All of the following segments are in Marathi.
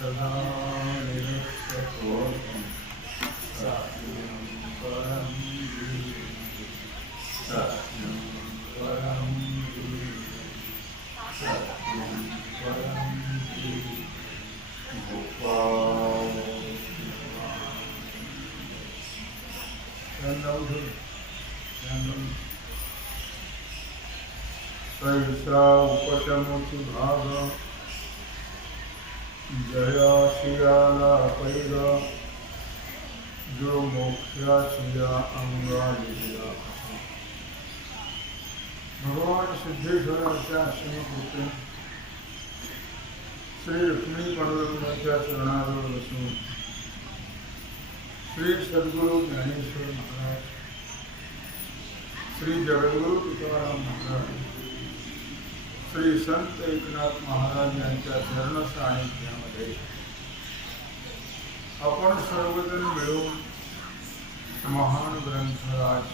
सदा निरस्तकोऽहं सत्यं परं सत्यं परं सत्यं परं सैषा उपशमसु भाग जया शियाला पैगा जो मोक्षा शिया अंगा लिहिला. भगवान सिद्धेश्वराच्या श्रीकृपे श्री लक्ष्मी पांडुरंगाच्या चरणाजवळ बसून श्री सद्गुरु ज्ञानेश्वर महाराज, श्री जगद्गुरु तुकाराम महाराज, श्री संत एकनाथ महाराज यांच्या चरण सानिध्यामध्ये आपण सर्वजण मिळून महान ग्रंथराज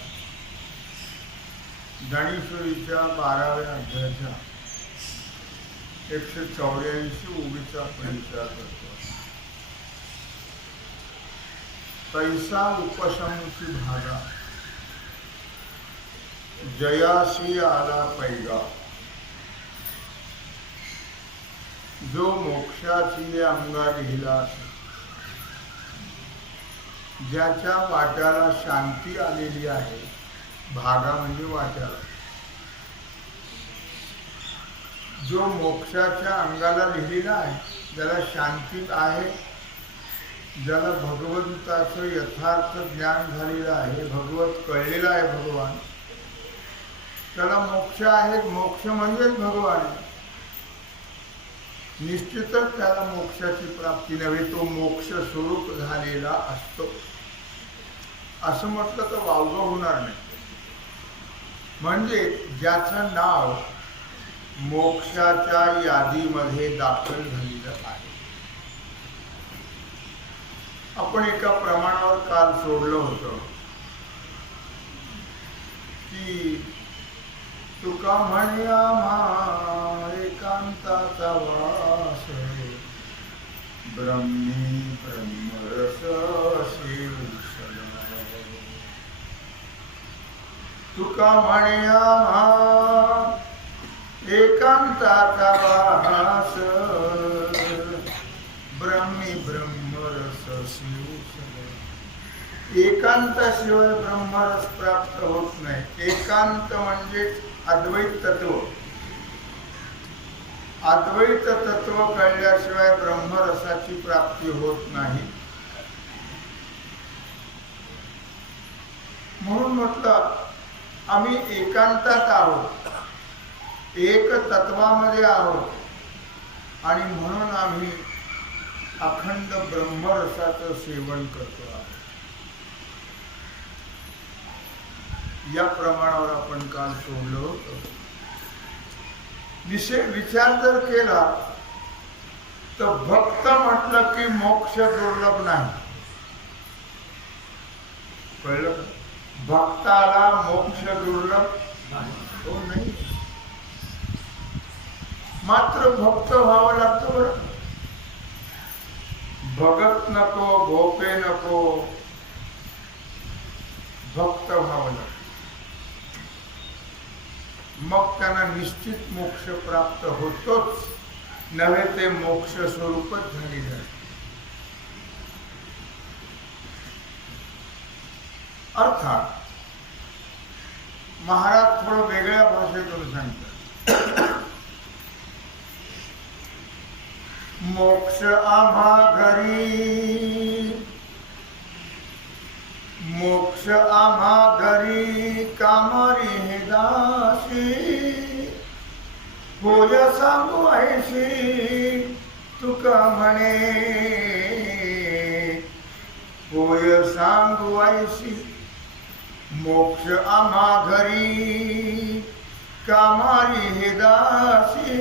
ज्ञानेश्वरीच्या 12व्या अध्यायाच्या 184 ओळीचा परिचय करतो. पैसा उपशमसी भागा जयाशी आला पैगा जो मोक्षाची अंगा लिहिला, ज्याच्या वाट्याला शांती आलेली आहे. भागा म्हणजे वाट्याला. जो मोक्षाच्या अंगाला लिहिलेला आहे, ज्याला शांतीत आहे, ज्याला भगवंताचं यथार्थ ज्ञान झालेलं आहे, भगवत कळलेला आहे भगवान, त्याला मोक्ष आहे. मोक्ष म्हणजेच भगवान. निश्चितच त्याला मोक्षाची प्राप्ती नव्हे, तो मोक्ष स्वरूप झालेला असतो. असं म्हटलं तर वावगं होणार नाही. म्हणजे ज्याचं नाव मोक्षाच्या यादीमध्ये दाखल झालेलं आहे. आपण एका प्रमाणावर काल सोडलं होतं की तुका म्हणे आम्हा एकांताचा वास, ब्रह्मी ब्रह्मरस शिवसला. तुका म्हणे आम्हा एकांताचा वास, ब्रह्मी ब्रह्मरस शिवसला. एकांताशिवाय ब्रह्मरस प्राप्त होत नाही. एकांत म्हणजे अद्वैत तत्व. अद्वैत तत्व कळल्याशिवाय ब्रह्मरसाची प्राप्ती होत नाही. म्हणून म्हटलं आम्ही एकांतात आहोत, एक तत्वामध्ये आहोत, आणि म्हणून आम्ही अखंड ब्रह्मरसाचं सेवन करतो आहोत. या प्रमाणावर आपण काल सोडलं होतं. विचार जर केला तर भक्त म्हटलं की मोक्ष दुर्लभ नाही. कळलं? भक्ताला मोक्ष दुर्लभ हो नाही. मात्र भक्त व्हावं लागतं. बरं, भगत नको, भोपे नको, भक्त व्हावं लागतं. मग त्यांना निश्चित मोक्ष प्राप्त होतोच नव्हे, ते मोक्ष स्वरूपच झालेले आहे. अर्थात महाराज थोडं वेगळ्या भाषेतून सांगतात. मोक्ष आम्हा घरी, मोक्ष आम्हा घरी कामरी हे दासी, होय सांगू ऐशी तुका म्हणे, होय सांगू ऐशी. मोक्ष आम्हा घरी कामारी हे दासी,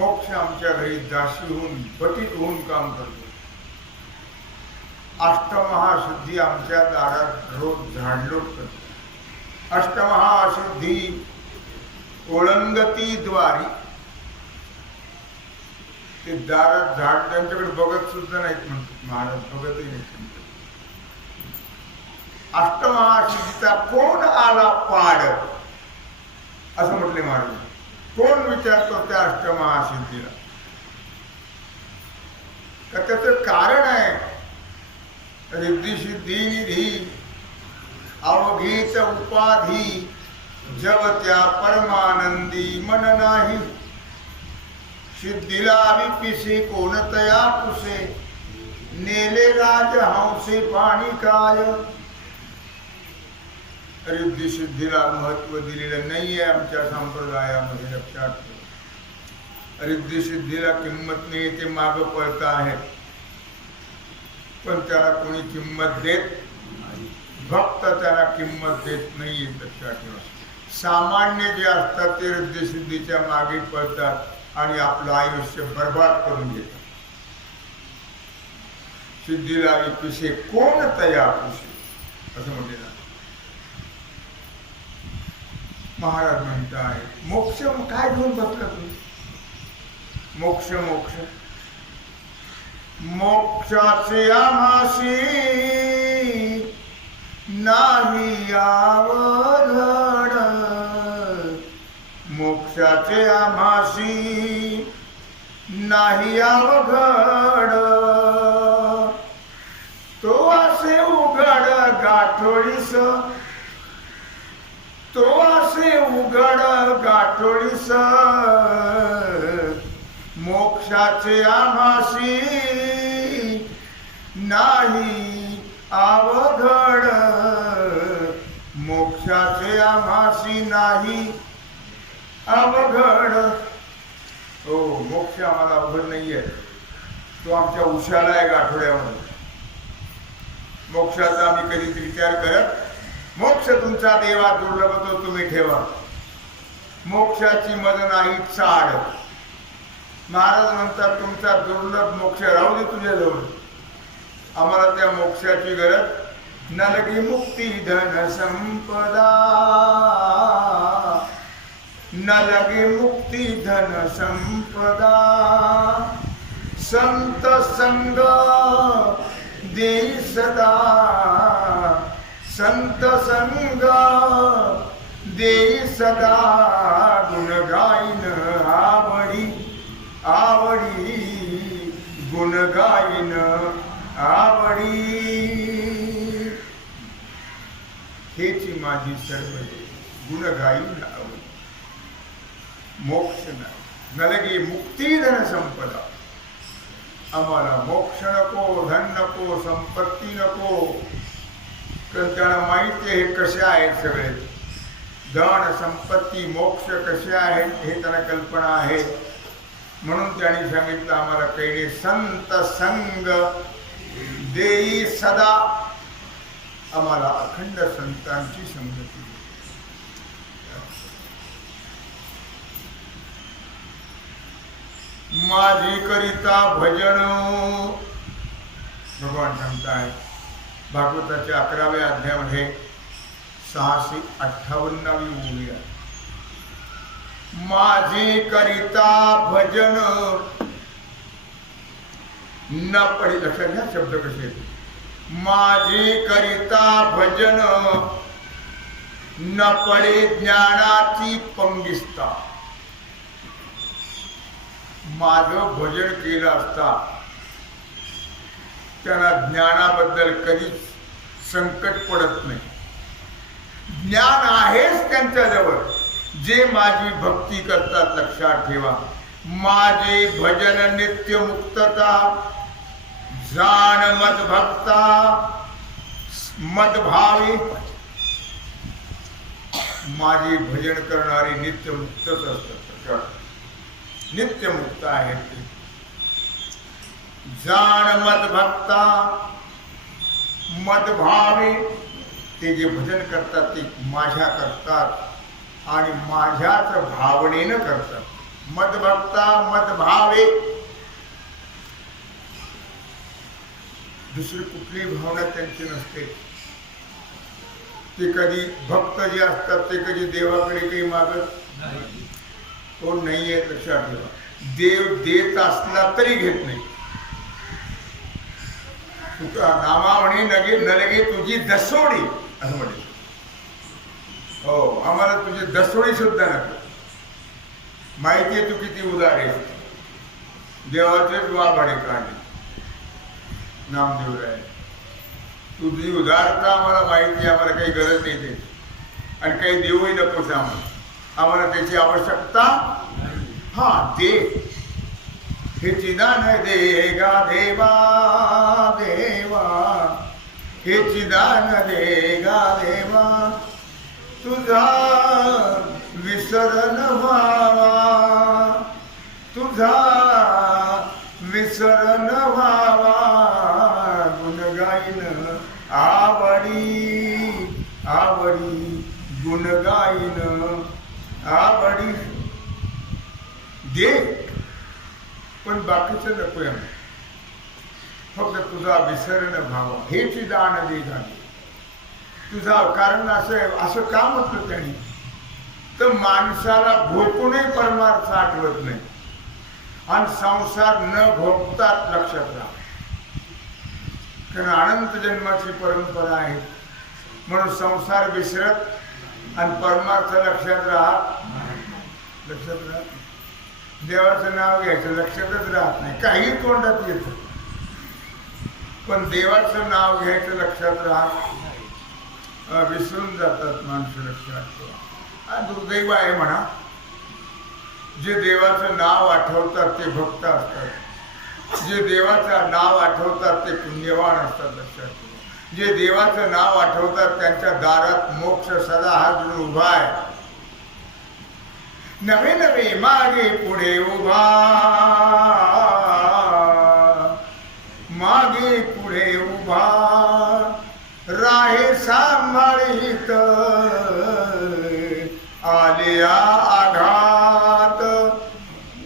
मोक्ष आमच्या घरी दासी होऊन पटीत होऊन काम करतो. अष्टमहाशुद्धी आमच्या दारात रोज झाडलोट करतो. अष्टमहाशुद्धी ओळंगती द्वारी, ते दारात झाड त्यांच्याकडे बघत सुद्धा नाहीत म्हणतात महाराज, बघतही नाही. अष्टमहाशुद्धीचा कोण आला पाड असं म्हटले महाराज. कोण विचारतो त्या अष्टमहासिद्धीला? तर त्याचं कारण आहे रिद्धी सिद्धी निधी अवघीत उपाधी जव त्या परमानंदी मन नाही. सिद्धीला विपिसे कोणतया पुसे नेले राज हंसे पाणी काय. रिद्धी सिद्धीला महत्व दिलेलं नाहीये आमच्या संप्रदायामध्ये, लक्षात ठेवा. रिद्धी सिद्धीला किंमत नाही, ते माग पळत आहेत, पण त्याला कोणी किंमत देत नाही. भक्त त्याला किंमत देत नाहीये, लक्षात ठेवा. सामान्य जे असतात ते रिद्धी सिद्धीच्या मागे पळतात आणि आपलं आयुष्य बर्बाद करून घेतात. सिद्धीला पिसे कोण तया पुसे असं म्हटलेलं महाराज म्हणत आहे. मोक्ष काय घेऊन बसला तुम्ही? मोक्ष मोक्ष मोक्षाचे आम्हासी नाही आवघड. मोक्षाचे आम्हासी नाही अवघड. तो असे उघड गाठोळीस, तो असे उघड गाठोळीस. मोक्षाचे आम्हासी नाही अवघड. मोक्षाचे आम्हासी नाही अवघड. हो, मोक्ष आम्हाला अवघड नाहीये, तो आमच्या उशाला आहे गाठोड्यामध्ये. मोक्षाचा आम्ही कधीच विचार करत. मोक्ष तुमचा देवा दुर्लभ तो तुम्ही ठेवा. मोक्षाची मद नाही चाड. महाराज म्हणतात तुमचा दुर्लभ मोक्ष राहू दे तुझ्याजवळ, आम्हाला त्या मोक्षाची गरज. न लगी मुक्ती धन संपदा, न लगे मुक्ती धन संपदा. संत संग दे सदा, संत संग दे सदा. गुण गाईन आवडी आवडी, गुण गाईन आवडी. हेची माझी सर्व गुण गाईन आवडी. मोक्ष नाही, न लगे मुक्ती धन संपदा. आम्हाला मोक्ष नको, धन नको, संपत्ती नको. तर त्याला माहिती आहे हे कसे आहेत सगळे. धन संपत्ती मोक्ष कसे आहेत हे त्याला कल्पना आहे. म्हणून त्यांनी सांगितलं आम्हाला काही संत संग देई सदा. आम्हाला अखंड संतांची संगती. माझी करिता भजन. भगवान सांगताय भागवताच्या 11व्या अध्यायामध्ये 658वी ओळी आहे. माझे करिता भजन न पडे. लक्षात घ्या शब्द कसे येते. माझे करिता भजन न पडे ज्ञानाची पंगिस्ता. माझं भजन केलं असता त्यांना ज्ञानाबद्दल कधीच संकट पडत नाही. ज्ञान आहेच त्यांच्याजवळ जे माझी भक्ती करतात. लक्षात ठेवा. माझे भजन नित्य मुक्तता, जाण मद भक्ता मदभावी. माझे भजन करणारे नित्य मुक्तच असतात. नित्य मुक्त आहेत ते. जाण मद भक्ता मदभावी. ते जे भजन करतात ते माझ्या करतात आणि माझ्याच भावनेनं करतात. मदभक्ता मदभावे, दुसरी कुठली भावना त्यांची नसते. ते कधी भक्त जे असतात ते कधी देवाकडे काही मागत नाही. तो नाहीये, लक्षात ठेवा. देव देत असला तरी घेत नाही. तुका नामा म्हणे नगे नलगे तुझी दसोडी असं म्हणे. हो, आम्हाला तुझी दसोडी सुद्धा नको. माहिती आहे तू किती उदार आहे. देवाचेच वाभाडे काढले नामदेव राय. तुझी उदारता आम्हाला माहिती आहे. आम्हाला काही गरज नाही त्याची, आणि काही देऊही नकोच आम्हाला. आम्हाला त्याची आवश्यकता हा दे. हे चिदान देगा देवा देवा, हे चिदान देगा देवा, तुझा विसरण व्हावा, तुझा विसरण व्हावा. गुण गाईन आवडी आवडी, गुण गाईन आवडी. दे पण बाकीचं नको आहे. फक्त तुझा विसरण व्हावा हेच दान दे झाले तुझा. कारण असं का म्हटलं त्यांनी, तर माणसाला भोगूनही परमार्थ आठवत नाही, आणि संसार न भोगतात लक्षात राहा. कारण अनंत जन्माची परंपरा आहे, म्हणून संसार विसरत आणि परमार्थ लक्षात राहत. देवाचं नाव घ्यायचं लक्षातच राहत नाही. काही तोंडात येतं, पण देवाचं नाव घ्यायचं लक्षात राहत, विसरून जातात माणसं. लक्षात ठेवा. दुर्दैव आहे म्हणा. जे देवाचं नाव आठवतात ते भक्त असतात, जे देवाचं नाव आठवतात ते पुण्यवान असतात. लक्षात ठेवा. जे देवाचं नाव आठवतात त्यांच्या दारात मोक्ष सदा हात उभा आहे. नवे नवे मागे पुढे उभा, मागे पुढे उभा राहे सांभाळीत. आलिया आघात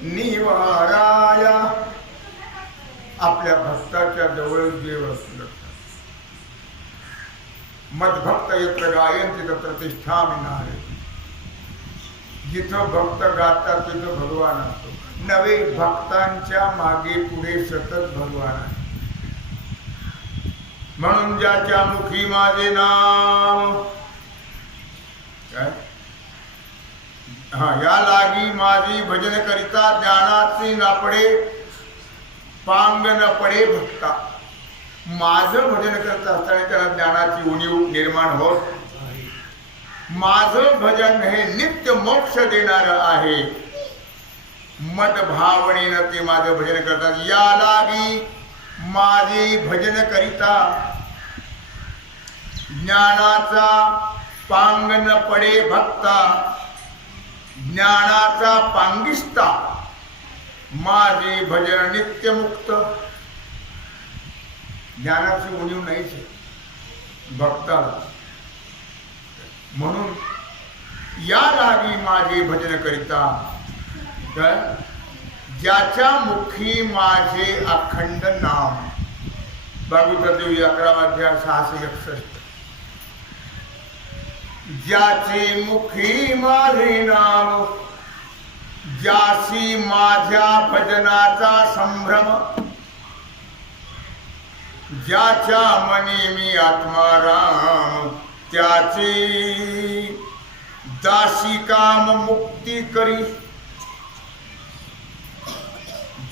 निवाराया. आपल्या भक्ताच्या जवळ देव असतो. मदभक्त यत्र गायन्ति तत्र तिष्ठामि नारद. जिथं भक्त गातात तिथं भगवान असतो. नवे भक्तांच्या मागे पुढे सतत भगवान आहे. म्हणून ज्याच्या मुखी माझे नाम, काय या लागी माझी भजन करिता ज्ञानाची न पडे पांग न पडे भक्ता. माझं भजन करत असताना त्याला ज्ञानाची उणीव निर्माण होत. माझं भजन हे नित्य मोक्ष देणार आहे. मद भावनेनं ते माझं भजन करतात. या लागी माझे भजन करिता ज्ञानाचा पांग न पडे भक्ता. ज्ञानाचा पांगिस्ता माझे भजन नित्य मुक्त. ज्ञानाची उणीव नाहीच भक्ताला. म्हणून या लागी माझे भजन करिता, ज्याच्या मुखी माझे अखंड नाम. भागवत देवी 11 अध्याय 661. ज्याचे मुखी माझे नाम, ज्यासी माझ्या भजनाचा संभ्रम. ज्याच्या मनी मी आत्माराम, त्याची दासी काम मुक्ती करी.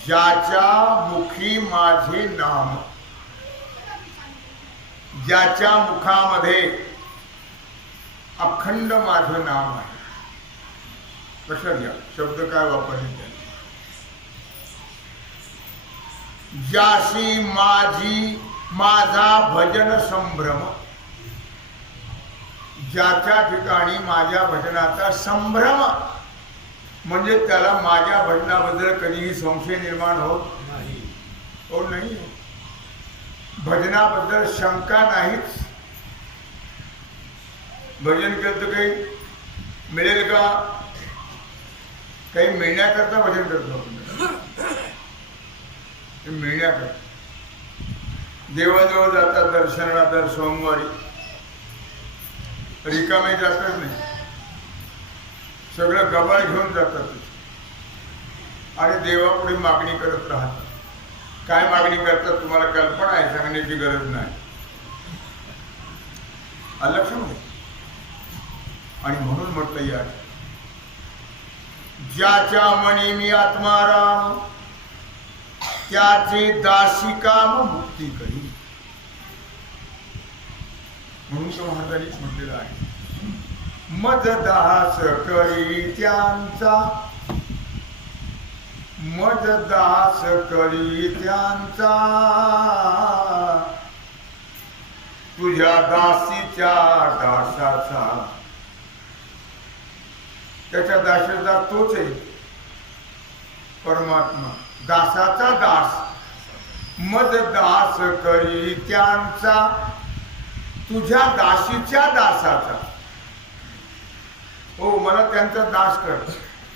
ज्याच्या मुखी माझे नाम, ज्याच्या मुखामध्ये अखंड माझं नाम आहे. लक्षात घ्या शब्द काय वापरले त्याने. ज्याशी माझा भजन संभ्रम. ज्याच्या ठिकाणी माझ्या भजनाचा संभ्रम, म्हणजे त्याला माझ्या भजनाबद्दल कधीही संशय निर्माण होत नाही. हो नाही, भजनाबद्दल शंका नाहीच. भजन करत काही मिळेल का, काही मिळण्याकरता भजन करतो आपण, ते मिळण्याकरता. देवाजवळ जातात दर्शनाला दर सोमवारी, रिकामे जातच नाही, सगळं गबाळ घेऊन जातात आणि देवापुढे मागणी करत राहतात. काय मागणी करतात तुम्हाला कल्पना आहे, सांगण्याची गरज नाही. लक्षात. आणि म्हणून म्हटलं या ज्याच्या मनी मी आत्माराम त्याचे दासी काम मुक्ती करी. म्हणून तो महाराजांनी म्हटलेलं आहे, मज दास करी त्यांचा, मज दास करी त्यांचा, तुझ्या दासीच्या दासाचा. त्याच्या दासाचा तोच आहे परमात्मा, दासाचा दास. मद दास करी त्यांचा, तुझ्या दासीच्या दासाचा. हो, मला त्यांचा दास कर.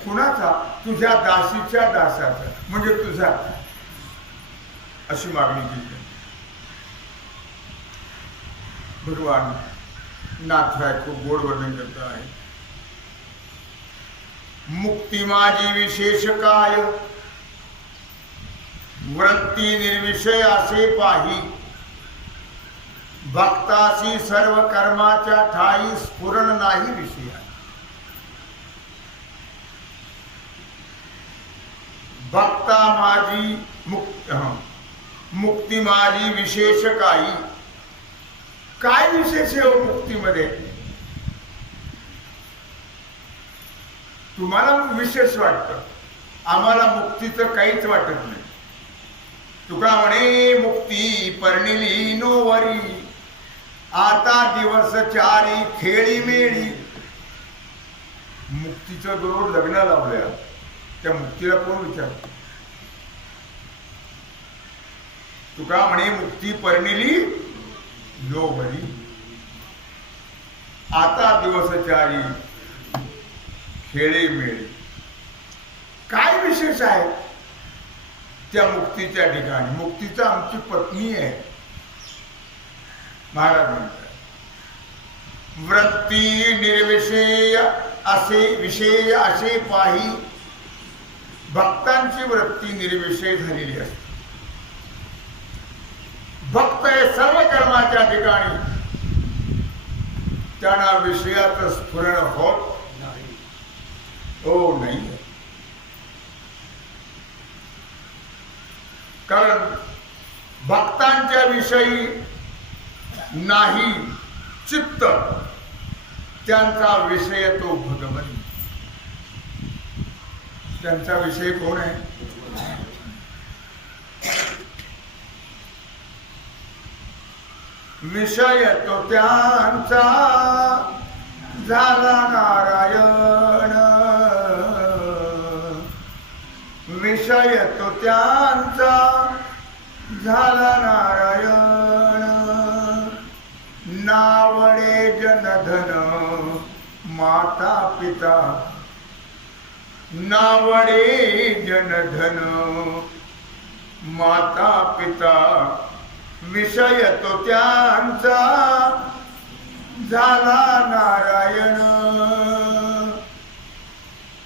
कुणाचा? तुझ्या दासीच्या दासाचा, म्हणजे तुझा. अशी मागणी केली. भगवान नाथराय खूप गोड वर्णन करत आहे. मुक्ती माझी विशेष काय, वृत्ती निर्विषय असे पाही, भक्तासी सर्व कर्माच्या ठाई स्फुरण नाही विषय. भक्ता माझी मुक्ती माझी विशेष काही. काय विशेष आहे हो मुक्तीमध्ये? तुम्हाला विशेष वाटतं, आम्हाला मुक्तीचं काहीच वाटत नाही. तुका म्हणे मुक्ती परणिली नोवरी, आता दिवस चारी खेळी मेळी. मुक्तीचं बरोबर लग्न लावलं, त्या मुक्तीला कोण विचारत? तुका म्हणे मुक्ती परणिली नोवरी, आता दिवस चारी खेळे मेळे. काय विशेष आहे त्या मुक्तीच्या ठिकाणी? मुक्तीचा आमची पत्नी आहे. महाराज म्हणतात, वृत्ती निर्विषय असे विषय असे पाही. भक्तांची वृत्ती निर्विषय झालेली असते. भक्त हे सर्व कर्माच्या ठिकाणी, त्यांना विषयाचं स्फुरण होत हो नाही. कारण भक्तांच्या विषयी नाही चित्त, त्यांचा विषय तो भगवान. त्यांचा विषय कोण आहे? विषय तो त्यांचा झाला नारायण. विषय तो त्यांचा झाला नारायण. नावडे जनधन माता पिता, नावडे जनधन माता पिता. विषय तो त्यांचा झाला नारायण.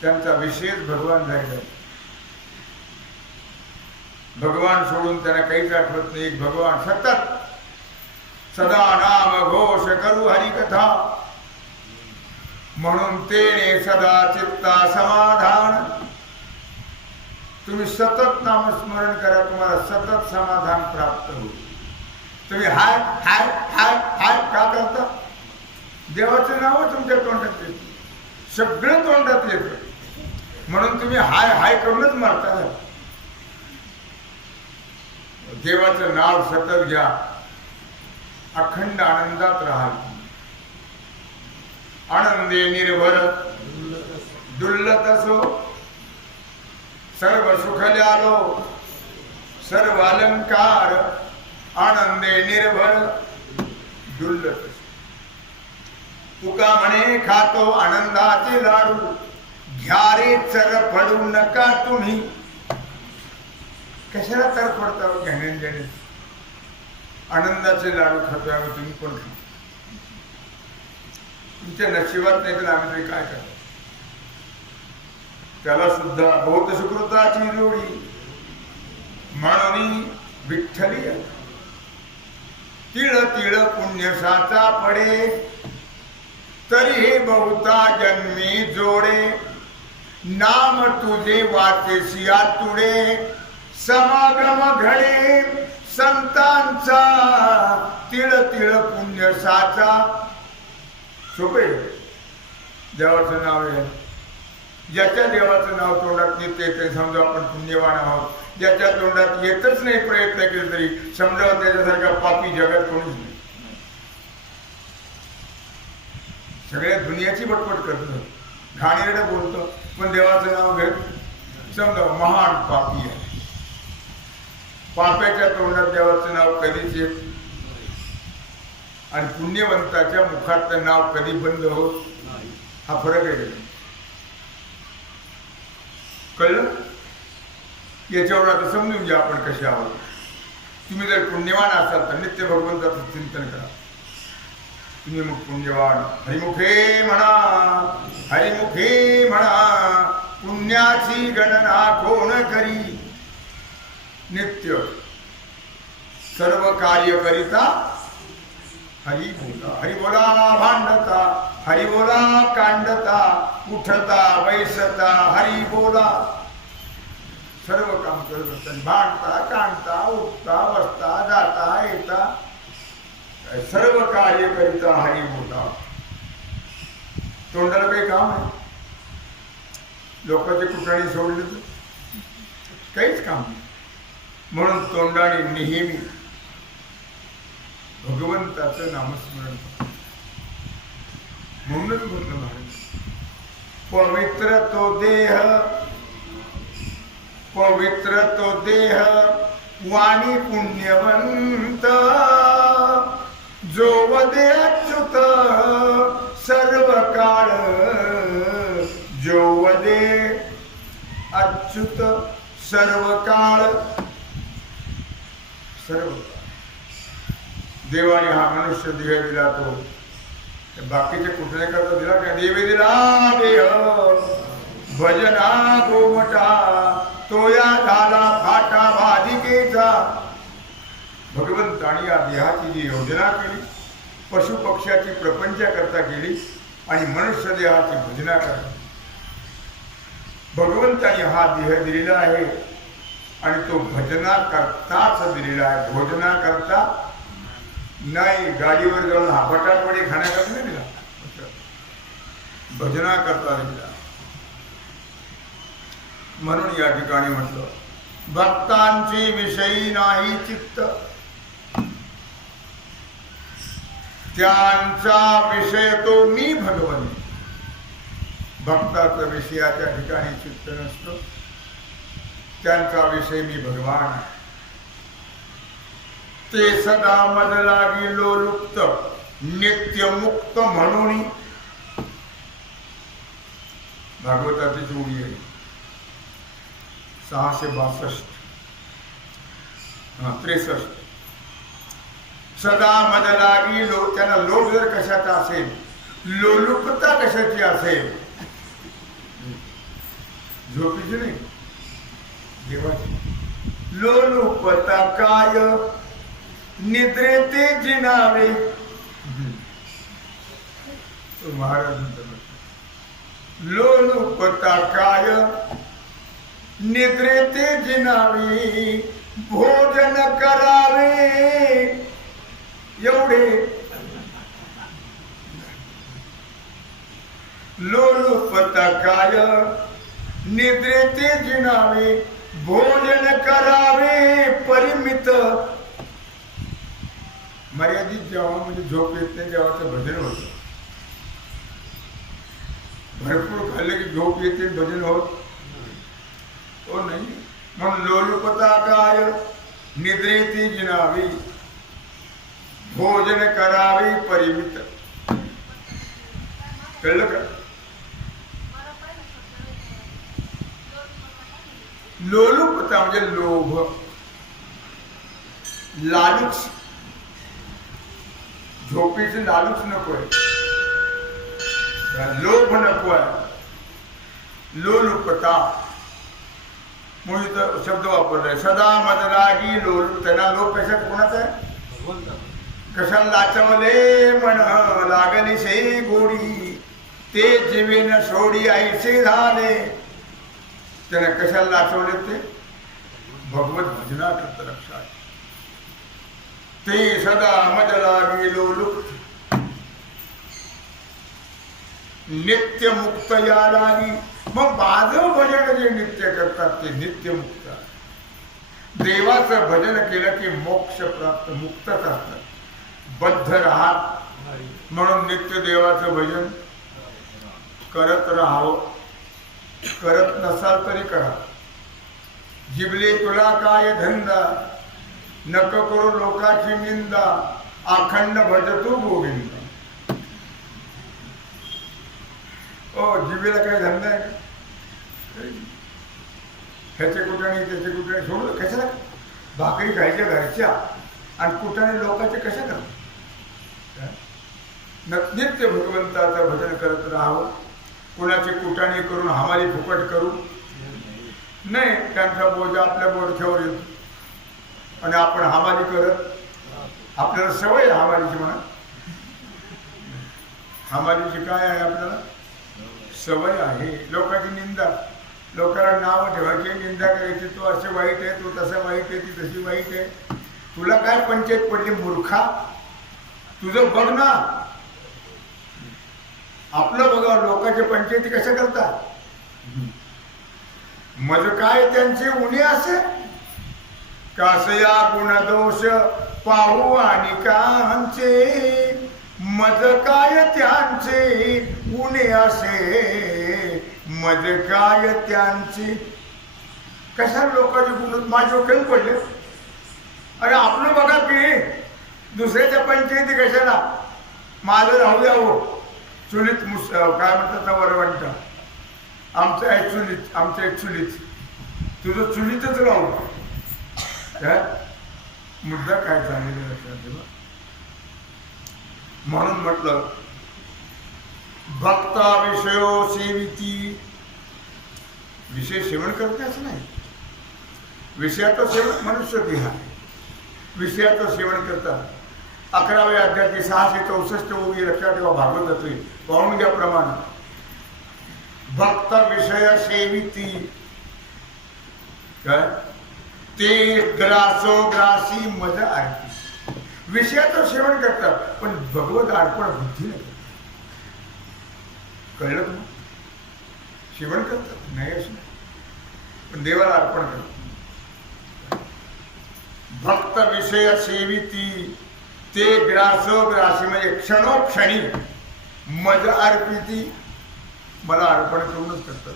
त्यांचा विशेष भगवान राहिला. भगवान सोडून त्यांना काहीच आठवत नाही. एक भगवान सतत सदा नाम घोष करू हरिकथा, म्हणून तेने सदा चित्ता समाधान. तुम्ही सतत नामस्मरण करा, तुम्हाला सतत समाधान प्राप्त होईल. तुम्ही हाय हाय हाय हाय का करता? देवाचं नाव तुमच्या तोंडात येतं, सगळं तोंडात येतं, म्हणून तुम्ही हाय हाय करूनच मारता. देवाचं नाव सतत घ्या, अखंड आनंदात राहाल. आनंदे निर्भर दुल्लत असो, सर्व सुखल्यालो सर्व अलंकार. आनंदे निर्भर दुल्लत असो. तुका म्हणे खातो आनंदाचे लाडू, घ्या रे चर पडू नका तुम्ही. कशाला तर पडता घेण्या देणे. आनंदाचे लाडू खातोय आम्ही, तुम्ही कोण खा. तुमच्या नशिबात नाही तर आम्ही तरी काय करतो. त्याला सुद्धा बहुत सुकृताची जोडी म्हणून विठ्ठली तिळ तिळ पुण्य साचा पडे तरी हे बहुता जन्मी जोडे. नाम तुझे वाचेसिया तुडे समागम घडे संतांचा तिळ तिळ पुण्य साचा. सोपे देवाचं नाव आहे. ज्याच्या देवाचं नाव तोंडात येते ते समजा आपण पुण्यवान आहोत. ज्याच्या तोंडात येतच नाही प्रयत्न केले तरी समजा त्याच्यासारखा पापी जगात कोणीच नाही. सगळ्या दुनियाची बटपट करतो, घाणेरडं बोलतो, पण देवाचं नाव घेत समजा महान पापी आहे. पाप्याच्या तोंडात देवाचं नाव कधीच येत आणि पुण्यवंताच्या मुखातलं नाव कधी बंद होत. हा फरक आहे. कळलं? याच्यावर आता समजून घ्या आपण कसे आहोत. तुम्ही जर पुण्यवान असाल तर नित्य भगवंताचं चिंतन करा. तुम्ही मग पुण्यवान. हरिमुखे म्हणा, हरिमुखे म्हणा, पुण्याची गणना कोण करी. नित्य सर्व कार्य करिता हरि बोला. हरि बोला भांडता, हरि बोला कांडता, उठता बैसता हरि बोला. सर्व काम करत असतात. भांडता कांडता उठता बसता जाता येता सर्व कार्य करिता हरि बोला. तोंडाला काही काम आहे. लोकांचे कुठाने सोडले तर काहीच काम नाही. म्हणून तोंडाने नेहमी भगवंताचं नामस्मरण. म्हणूनच म्हटलं महाराज पवित्र तो देह, पवित्र तो देह वाणी पुण्यवंत. जो वदे अच्युत सर्व काळ, जो वदे अच्युत सर्व काळ. सर्व देवाने हा मनुष्य देह दिला. तो बाकीचे कुठले करता दिला का. देवी दिला देह भजना गोमटा, तो या झाला फाटा बाधिकेचा. भगवंताने या देहाची जी योजना केली, पशु पक्ष्याची प्रपंचाकरता केली आणि मनुष्य देहाची भजना करता. भगवंताने हा देह दिलेला आहे आणि तो भजना करताच दिलेला आहे. भोजना करता नाही. गाडीवर जाऊन हा बटाटवडी खाण्याकरता नाही दिला, भजना करता दिला. म्हणून या ठिकाणी म्हटलं भक्तांची विषयी नाही चित्त, त्यांचा विषय तो मी भगवान. भक्ताचा विषयाच्या ठिकाणी चित्त नसतो, त्यांचा विषय मी भगवान. ते सदा मज लागी लोलुप्त नित्य मुक्त म्हणून. भागवताची जोडी आहे 662 63. सदा मज लागी त्यांना लोभ जर कशाचा असेल, लोलुपता कशाची असेल, झोपीची नाही देवाची. लोलुपता काय निद्रेते जिनावे. महाराज लोलुपता काय निद्रेते जिनावे, भोजन करावे एवढे. लोलुपता काय निद्रेते जिनावे, भोजन करावे परिमित. मर्यादित जेव्हा म्हणजे झोप येत नाही जेव्हाचं भजन होतं. भरपूर खाल्लं की झोप येते, भजन होत हो नाही. म्हणून लोलुपता काय निद्रेती जिनावी, भोजन करावे परिमित. कळलं का? लोलुपता म्हणजे लोभ, लालूच, झोपेची लालूच नकोय, लोभ नकोय, लोलुपता म्हणून इथं शब्द वापरलाय. सदा मदरागी लोल, त्यांना लोभ कशात कोणाचा आहे? कशाला लाचवले म्हण लागली से गोडी, ते जीवे न सोडी ऐसे झाले. त्याने कशाला लाचवले? ते भगवत भजनाकरता लक्षात. ते सदा मद लागी लोलुप, नित्य मुक्त या लागी. मग माझं भजन जे नित्य करतात ते नित्य मुक्त. देवाचं भजन केलं की मोक्ष प्राप्त, मुक्तच असतात, बद्ध राहत. म्हणून नित्य देवाचं भजन करत राहावं. करत नसाल तरी करा. जिबले तुला काय धंदा, नको करू लोकाची निंदा, अखंड भजतो गोविंद. ओ जिबेला काय धंदा आहे का? ह्याचे कुठाने त्याचे कुठाने सोडलं कशाला? भाकरी खायच्या घरच्या आणि कुठाने लोकांचे कशा करा? नित्य भगवंताचं भजन करत राहावं. कुणाची कुटाणी करून हमाली फुकट करू नाही. त्यांचा बोजा आपल्या बोरख्यावर येतो आणि आपण हमाली करत, आपल्याला सवय हमालीची. म्हणा हमालीची काय आहे? आपल्याला सवय आहे लोकांची निंदा, लोकांना नाव ठेवायची, निंदा करायची. तो असे वाईट आहे, तो तसा वाईट आहे, ती तशी वाईट आहे. तुला काय पंचायत पडली मूर्खा? तुझं बघ ना, आपलं बघा. लोकांच्या पंचायती कशा करतात? मज काय त्यांचे उणे असे, कासया गुणदोष पाहू आणि कांचे. मज काय त्यांचे उणे असे, मज काय त्यांचे. कशा लोकांचे गुण माझ्यावर कमी पडले? अरे आपलं बघा की दुसऱ्याच्या पंचायती कशाला? माझं राहू द्या. हो चुलीत काय म्हणतात ना, वरवंट आमचं आहे चुलीत, आमचं एक चुलीत, तुझं चुलीतच राहू. मुद्दा काय झालेला लक्षात. म्हणून म्हटलं भक्ता विषयो सेविती. विषय सेवन करते असं नाही. विषयाचं सेवन मनुष्य देह आहे. विषयाचं सेवन करतात. 11व्या अध्यायाची 664 ओवी लक्षात ठेवा. भागवतातली पाहून घ्या प्रमाण. भक्त विषय सेविती काय? ते ग्रासो ग्रासी मज आरती. विषयाचं सेवन करतात पण भगवत अर्पण बुद्धी नाही. कळलं तुम्ही? सेवन करतात नाही असं नाही, पण देवाला अर्पण करतात. भक्त विषय सेविती ते ग्रासो ग्रासी म्हणजे क्षणोक्षणी मज अर्पिती, मला अर्पण करूनच करतात.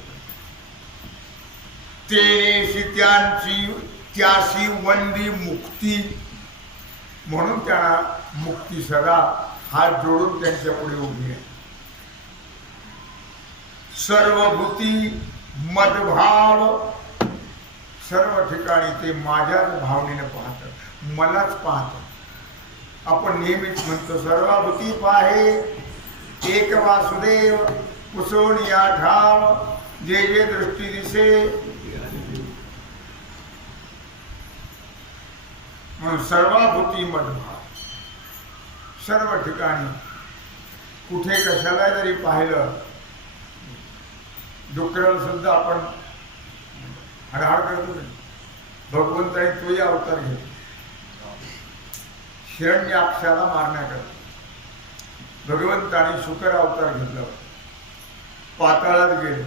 तेनेशी त्यांची त्याशी वंदी मुक्ती. म्हणून त्यांना मुक्ती सदा हात जोडून त्यांच्या पुढे उभी आहे. सर्वभूती मदभाव. सर्व ठिकाणी ते माझ्याच भावनेने पाहतात, मलाच पाहतात. आपण नेहमीच म्हणतो सर्वभूती पाहे एक वासुदेव, कुसोनिया ठाव जे जे दृष्टी दिसे. म्हणून सर्वभूती मदभाव. सर्व ठिकाणी कुठे कशाला जरी पाहिलं, डुकराला सुद्धा आपण हडहाड करतो. भगवंताने तोही अवतार घेतला हिरण्याक्षाला मारण्याकरता. भगवंताने शुकर अवतार घेतला, पाताळात गेले.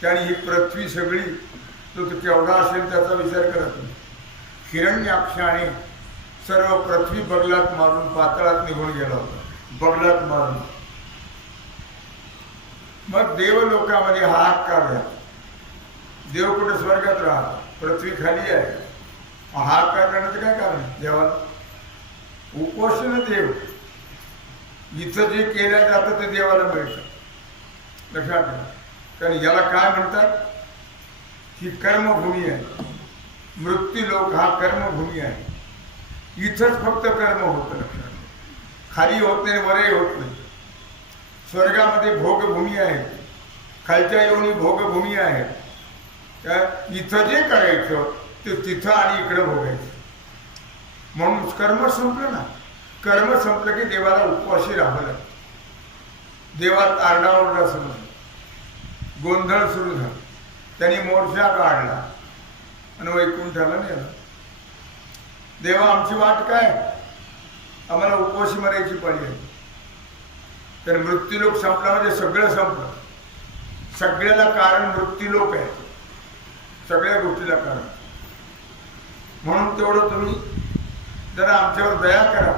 त्याने ही पृथ्वी सगळी तो केवढा असेल त्याचा विचार करत नाही. हिरण्याक्षाने सर्व पृथ्वी बगलात मारून पाताळात निघून गेला होता. बगलात मारून मग देवलोकामध्ये हाहाकार झाला. देव कुठे स्वर्गात राहतो, पृथ्वी खाली आहे. हाहाकार करण्याचं काय कारण? देवाला उपोषण देव. इथं जे केलं जातं ते देवाला मिळतं. लक्षात ठेवा. कारण याला काय म्हणतात? ही कर्मभूमी आहे. मृत्यूलोक हा कर्मभूमी आहे. इथंच फक्त कर्म होतं. लक्षात, खाली होत नाही, वरही होत नाही. स्वर्गामध्ये भोगभूमी आहे, खालच्या योनी भोगभूमी आहे. इथं जे करायचं ते तिथं आणि इकडं भोगायचं. म्हणून कर्म संपलं ना. कर्म संपलं की देवाला उपवाशी राहावं लागतं. देवात आरडाओरडा सुरू झाला, गोंधळ सुरू झाला. त्यांनी मोर्चा काढला आणि वैकुंठाला नेला. देवा, आमची वाट काय? आम्हाला उपवाशी मरायची पाळी आहे. तर मृत्यूलोक संपला म्हणजे सगळं संपलं. सगळ्याला कारण मृत्यूलोक आहे, सगळ्या गोष्टीला कारण. म्हणून तेवढं तुम्ही जरा आमच्यावर दया करा.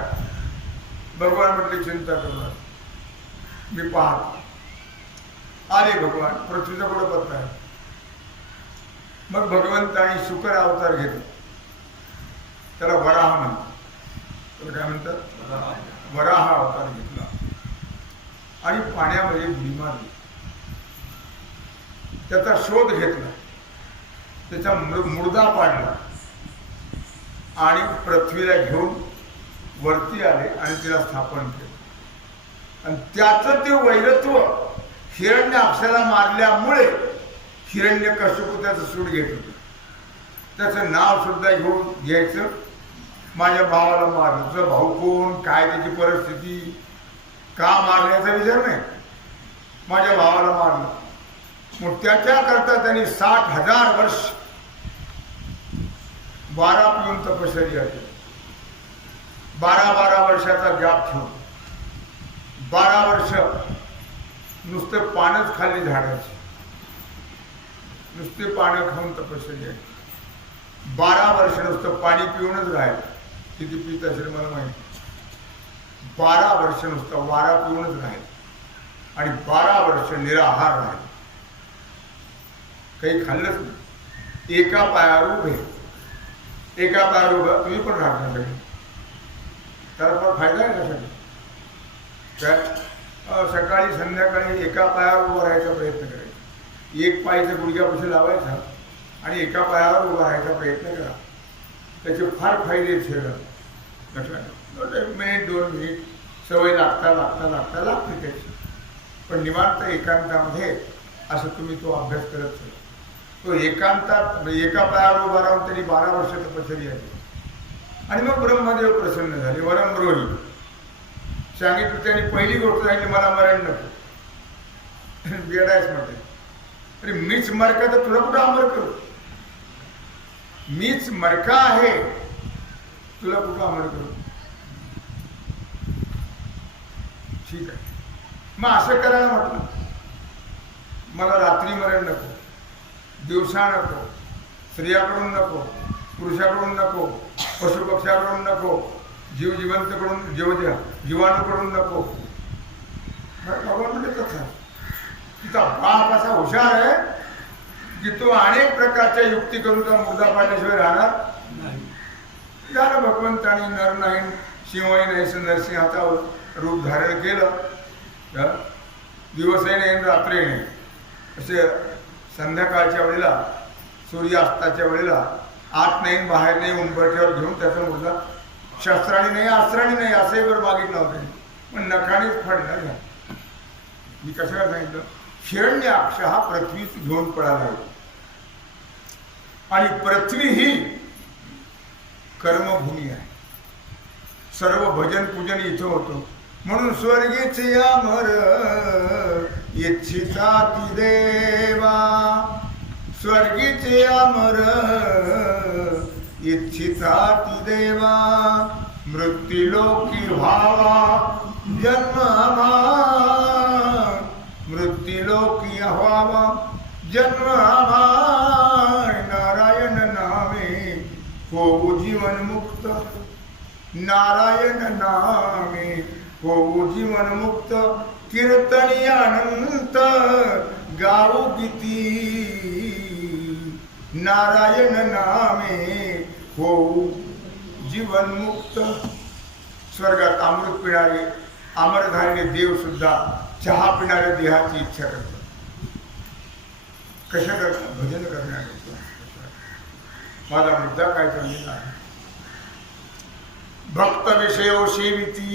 भगवान म्हटले, चिंता करू नका, मी पाहतो. आले भगवान. पृथ्वीचा कुठं पत्ता आहे. मग भगवंताने शुकर अवतार घेतला. त्याला वराह म्हणतात. त्याला काय म्हणतात? वराह अवतार घेतला आणि पाण्यामध्ये बुडी मारली. त्याचा शोध घेतला, त्याचा मुर्दा पाडला आणि पृथ्वीला घेऊन वरती आले आणि तिला स्थापन केलं. आणि त्याचं ते वैरत्व हिरण्याक्षाला मारल्यामुळे हिरण्यकश्यप त्याचं सूड घेत होतं. त्याचं नाव सुद्धा घ्यायचं. माझ्या भावाला मारलं. तुझा भाऊ कोण, काय त्याची परिस्थिती, का मारण्याचा विचार नाही. माझ्या भावाला मारलं. मग त्याच्याकरता त्यांनी 60,000 वर्ष 12 पिऊन तपश्चर्या केली. 12 वर्षाचा गॅप ठेवून 12 वर्ष नुसते पानच खाल्ली झाडाची. नुसते पानं खाऊन तपश्चर्या केली. 12 वर्ष नुसतं पाणी पिऊनच राहिलं. किती पित असेल मला माहिती. 12 वर्ष नुसतं वारा पिऊनच राहिलं आणि 12 वर्ष निराहार राहिले. काही खाल्लंच नाही. एका पायावर उभे. एका पायावर उभं तुम्ही पण राहता सगळे. त्याला पण फायदा आहे ना सगळं. सकाळी संध्याकाळी एका पायावर उभं राहायचा प्रयत्न करायचा. एक पायच्या गुडघ्यापाशी लावायचा आणि एका पायावर उभा राहायचा प्रयत्न करा. त्याचे फार फायदे शरीरात. लक्षात, 1 मिनिट 2 मिनिट सवय लागते त्याची. पण निवांत एकांतामध्ये असं तुम्ही तो अभ्यास करत चला. तो एकांतात एका पायावर उभा राहून त्यांनी 12 वर्ष तपश्चर्या केली. आणि मग ब्रह्मदेव प्रसन्न झाले. वरम ब्रोही सांगितलं. त्यांनी पहिली गोष्ट सांगितली, मला मरण नको. वेडायच म्हटले, अरे मीच मरका तर तुला कुठं अमर करू. मीच मरका आहे, तुला कुठं अमर करू. ठीक आहे, मग असं करायला म्हटलं, मला रात्री मरण नको, दिवसा नको, स्त्रियाकडून नको, पुरुषाकडून नको, पशुपक्ष्याकडून नको, जीवाणूकडून नको. भगवान म्हणजे तसा. तिचा बाप असा हुशार आहे की तो अनेक प्रकारच्या युक्ती करून त्या मुर्दा पाडल्याशिवाय राहणार नाही. झालं, भगवंताने नर नाही शिवही नाही नरसिंहाचा रूप धारण केलं. दिवसही नाही रात्री नाही. असे संध्याकाळच्या वेळेला, सूर्यास्ताच्या वेळेला आत नाही बाहेर नाही उंबरठ्यावर घेऊन त्याचा मुर्दा शस्त्राने नाही अस्त्राने नाही असंही वर मागितलं होतं, पण नखानेच फडला घ्या. मी कशाला सांगितलं, हिरण्याक्ष हा पृथ्वीच घेऊन पळाला आहे. आणि पृथ्वी ही कर्मभूमी आहे. सर्व भजन पूजन इथं होतं. म्हणून स्वर्गीचे अमर इच्छिता ती देवा, स्वर्गीचे अमर इच्छिता ती देवा, मृत्यूलोकी व्हावा जन्म आम्हा, मृत्यूलोकी व्हावा जन्म आम्हा, नारायण नामे होऊ जीवन मुक्त, नारायण नामे होऊ जीवन मुक्त, कीर्तनी अनंत गाऊ किती, नारायण नामे होऊ जीवन मुक्त. स्वर्गात अमृत पिणारे अमर झालेले देव सुद्धा चहा पिणाऱ्या देहाची इच्छा करतात. कशा करतात? भजन करण्याकरता. माझा मुद्दा काय चाललेला आहे. भक्त विषयो सेविती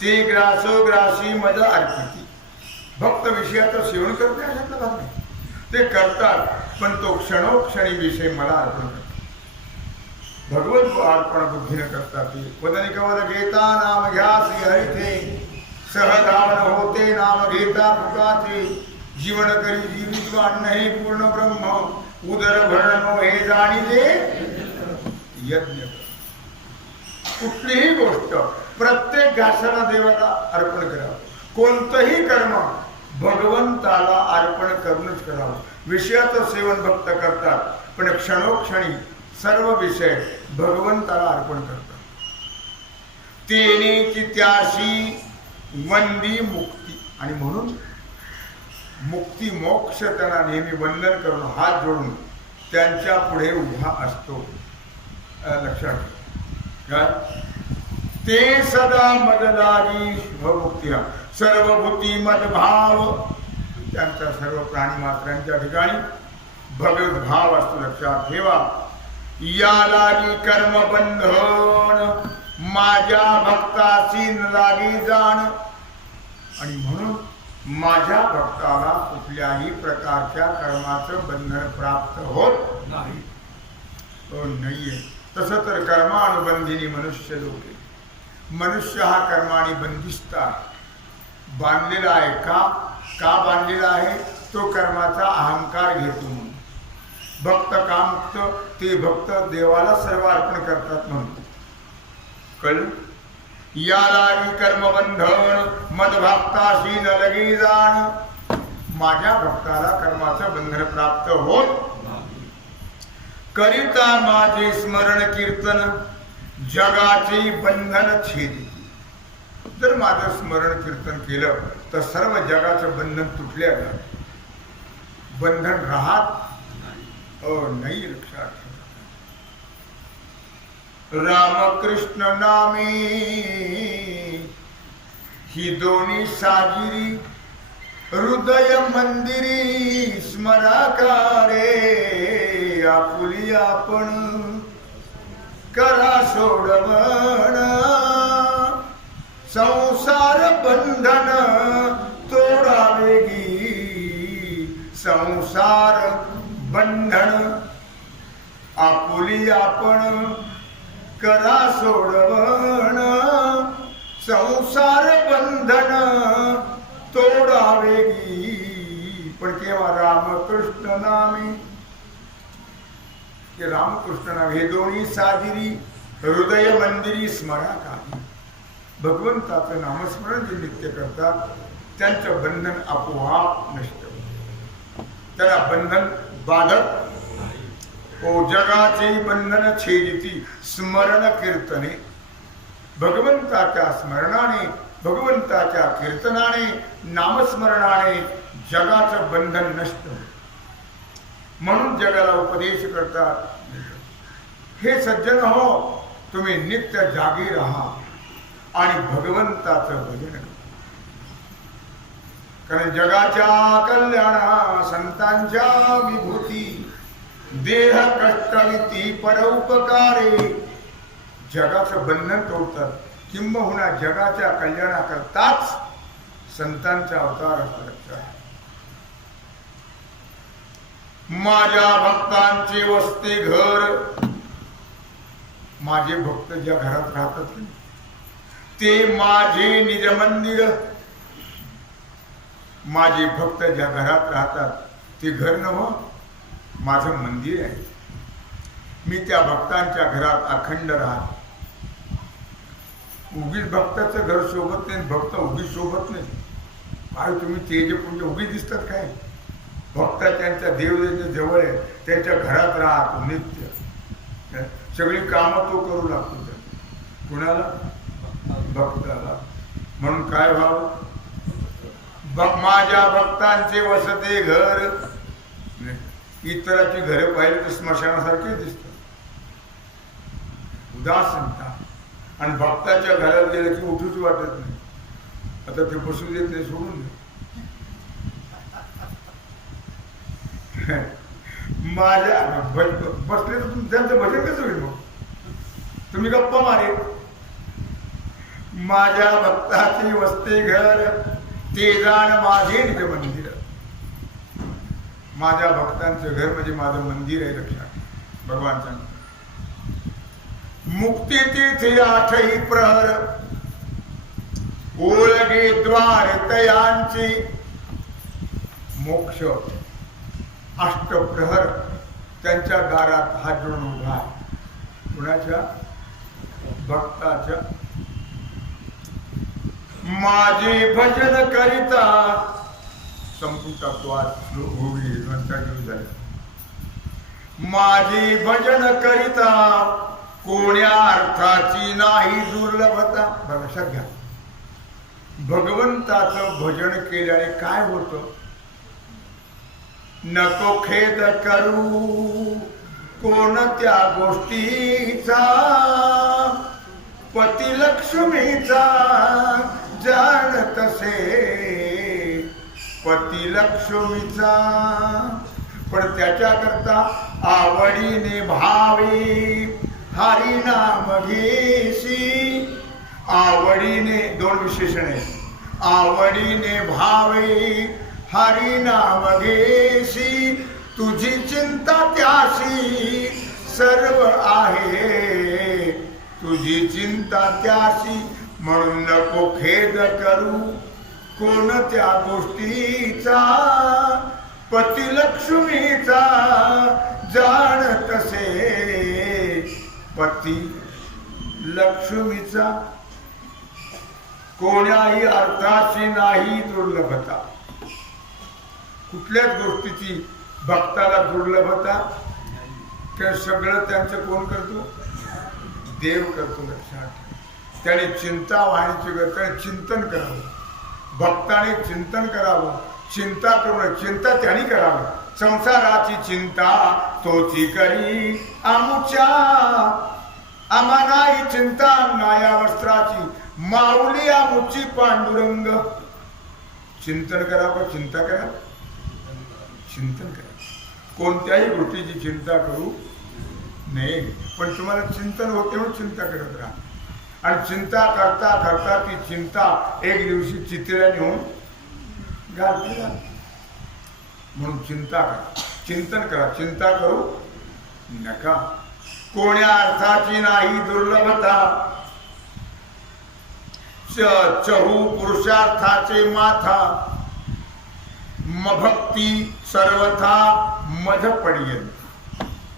ते ग्रासी मद अर्पिती. भक्त विषयाचं सेवन करते अशातला भाग नाही. ते करतात पण तो क्षणोक्षणी विषय मला अर्पण करतात. भगवत अर्पण बुद्धीने करतात. ते वदनी कवल घेता नाम घ्यासी हरिते सहधावन होते नाम घेता पुकाते. जीवन करी जीवित अन्न हे पूर्ण ब्रह्म उदर भरणो हे जाणीले यज्ञ. कुठलीही गोष्ट प्रत्येक घासाला देवाला अर्पण करावं. कोणतंही कर्म भगवंताला अर्पण करूनच करावं. विषयाचं सेवन भक्त करतात पण क्षणोक्षणी सर्व विषय भगवंताला अर्पण करतात. तेने त्याशी वंदी मुक्ती. आणि म्हणून मुक्ती मोक्ष त्यांना नेहमी वंदन करून हात जोडून त्यांच्या पुढे उभा असतो. लक्षात घ्या. ते सदा मदलागी मुक्तीला सर्वभूती मदभाव. त्यांच्या सर्व प्राणी मात्रांच्या ठिकाणी भगवत भाव असतो. लक्षात ठेवा. या लागी कर्म बंधन माझ्या भक्ताची न लागी जाण. आणि म्हणून माझ्या भक्ताला कुठल्याही प्रकारच्या कर्माचं बंधन प्राप्त होत नाही. नाहीये. तसं तर कर्मानुबंधिनी मनुष्य लोके. मनुष्य हा कर्माने बंदिस्त आहे. बांधलेला आहे. का बांधलेला आहे. तो कर्माचा अहंकार घेतो म्हणून. भक्त कामुक्त ते भक्त देवाला सर्व अर्पण करतात म्हणून. कळलं. या लागी कर्मबंधन मद भक्ताशी न लगी जाण. माझ्या भक्ताला कर्माचं बंधन प्राप्त होत करिता माझे स्मरण कीर्तन जगाचे बंधन छेदी. जर माझं स्मरण कीर्तन केलं तर सर्व जगाचं बंधन तुटले. बंधन राहत नाही. लक्षात ठेवा. रामकृष्ण नामे ही दोन्ही साजिरी हृदय मंदिरी स्मराकारे. आपुली आपण करा सोडवण संसार बंधन तोडावेगी. संसार बंधन आपुली आपण करा सोडवण संसार बंधन तोडावेगी. पण केव्हा. रामकृष्ण नामे. हे रामकृष्ण नाम हे दोन्ही साजिरी हृदय मंदिरी स्मराकारी. भगवंताचं नामस्मरण जे नित्य करतात त्यांचं बंधन आपोआप नष्ट होतं. त्याला बंधन बाधत. जगाचे बंधन छेदिती स्मरण कीर्तने. भगवंताच्या स्मरणाने भगवंताच्या कीर्तनाने नामस्मरणाने जगाचं बंधन नष्ट होतं. म्हणून जगाला उपदेश करतात. हे सज्जन हो तुम्ही नित्य जागी राहा आणि भगवंताचं भजन करा. कारण जगाच्या कल्याणा संतांच्या विभूती देह कष्टविती परोपकारे. जगाचं बंधन तोडतात. किंबहुना जगाच्या कल्याणाकरताच संतांचा अवतार असतात. माझ्या भक्तांचे वसते घर. माझे भक्त ज्या घरात राहतात ते माझे निज मंदिर. माझे भक्त ज्या घरात राहतात ते घर नव्ह माझं मंदिर आहे. मी त्या भक्तांच्या घरात अखंड राहतो. उगीच भक्ताचं घर शोभत नाही. भक्त उगीच शोभत नाही. काय तुम्ही तेजपुंज उगीच दिसतात काय. भक्त त्यांच्या देवदेवच्या जवळ आहे. त्यांच्या घरात राहतो नित्य. सगळी कामं तो करू लागतो. कुणाला. भक्ताला. म्हणून काय व्हावं. माझ्या भक्तांचे वसते घर. इतराची घरे पाहिले तर स्मशानासारखे दिसतात. उदासीनता. आणि भक्ताच्या घरात गेलं की उठूच वाटत नाही. आता ते बसू देत नाही. सोडून दे. माझ्या बसले तर त्यांचं भजन कसं होईल मग? तुम्ही गप्पा मारे. माझ्या भक्ताची वसते घर ते जाण माझे निज मंदिर. माझ्या भक्तांचं घर म्हणजे माझं मंदिर आहे. लक्षात भगवान सांग मुक्ती तीर्थे आठही प्रहर ओळगे द्वार तयांची. मोक्ष अष्टप्रहर त्यांच्या दारात हात जोडून उभा आहे. कुणाच्या? भक्ताच्या. माझे भजन करिता संपून टाकतो आज होईल झाले. माझे भजन करिता कोण्या अर्थाची नाही दुर्लभता. लक्षात घ्या भगवंताचं भजन केल्याने काय होतं? नको खेद करू कोणत्या गोष्टीचा पती लक्ष्मीचा जाण तसे पती लक्ष्मीचा. पण त्याच्याकरता आवडीने भावे हरी नाम घेसी. आवडीने दोन विशेषण आहेत. आवडीने भावे हरी नाम घेसी. तुझी चिंता त्याशी सर्व आहे. तुझी चिंता त्याशी म्हणून नको खेद करू कोणत्या गोष्टीचा पती लक्ष्मीचा जाण तसे पती लक्ष्मीचा. कोण्याही अर्थाची नाही दुर्लभता. कुठल्याच गोष्टीची भक्ताला दुर्लभता तर सगळं त्यांचं कोण करतो? देव करतो. लक्षात त्याने चिंता वाहण्याची गरज. त्याने चिंतन करावं. भक्ताने चिंतन करावं. चिंता करून चिंता त्यांनी करावं. संसाराची चिंता तोची करी आमुच्या. आम्हा नाही चिंता नाया वस्त्राची माऊली आमुची पांडुरंग. चिंतन करावं. चिंता करा. चिंतन करा. कोणत्याही गोष्टीची चिंता करू नये. पण तुम्हाला चिंतन होते म्हणून चिंता करत राहा. आणि चिंता करता करता ती चिंता एक दिवशी चित्रा नेऊन घालते. म्हणून चिंता करा. चिंतन करा. चिंता करू नका. कोण्या अर्थाची नाही दुर्लभता. चहू पुरुषार्थाचे माथा भक्ती सर्वथा मध पडियेल.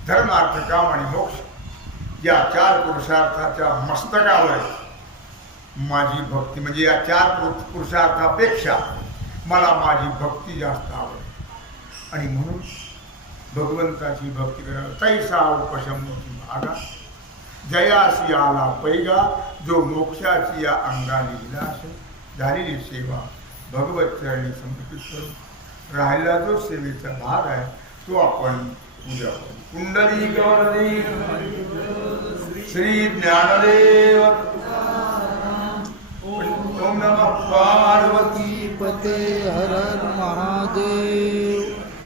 धर्म अर्थ काम आणि मोक्ष या चार पुरुषार्थाच्या मस्तकावर माझी भक्ती. म्हणजे या चार पुरुषार्थापेक्षा मला माझी भक्ती जास्त आवडते. आणि म्हणून भगवंताची भक्ती करावी. तैसा उपशमोती भागा जयासी आला पैगा. जो मोक्षाची या अंगाने लिहिला असेल झालेली सेवा भगवत चरणी समर्पित करून राहिला जो सेवेचा भाग आहे तो आपण पूजा करू. कुंडली गौरदेव श्री ज्ञानदेव. ओम नमः पार्वती पते हर हर महादेव.